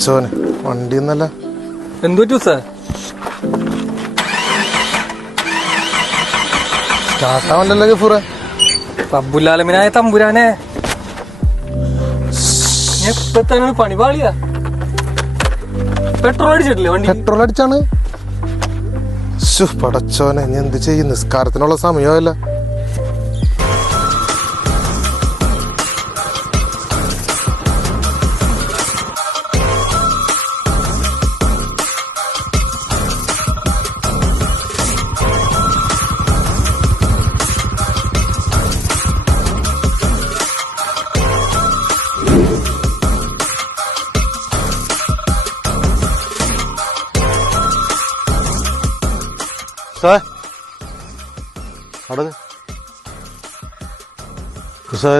പടച്ചോന് വണ്ടി ഒന്നല്ല. എന്തു പറ്റൂ സാർ? സ്റ്റാർട്ടാവല്ലോ ഗഫൂറെ. റബ്ബുലാലമിനായ തമ്പുരാനെ, എപ്പത്താണ് പണി പാളിയാ? പെട്രോൾ അടിച്ചിട്ടില്ലേ വണ്ടി? പെട്രോൾ അടിച്ചാണ്. പടച്ചോനെ ഇനി എന്ത് ചെയ്യും? നിസ്കാരത്തിനുള്ള സമയമല്ല.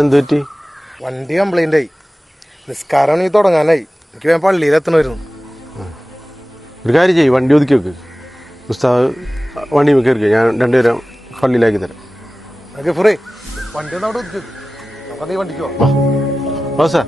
എന്തുപറ്റി? വണ്ടി കംപ്ലൈന്റ് ആയി. നിസ്കാരം നീ തുടങ്ങാനായി. എനിക്ക് വേഗം പള്ളിയിൽ എത്തണമായിരുന്നു. ഒരു കാര്യം ചെയ്യും, വണ്ടി ഒതുക്കി വെക്ക്. ഉസ്താദ് വണ്ടി കയറി, ഞാൻ രണ്ടുപേരും പള്ളിയിലാക്കി തരാം. ഗഫൂറേ, വണ്ടി ഒന്ന് അവിടെ ഒതുക്കി വെക്ക്. നമുക്ക് നീ വണ്ടിക്ക് വാ സാർ.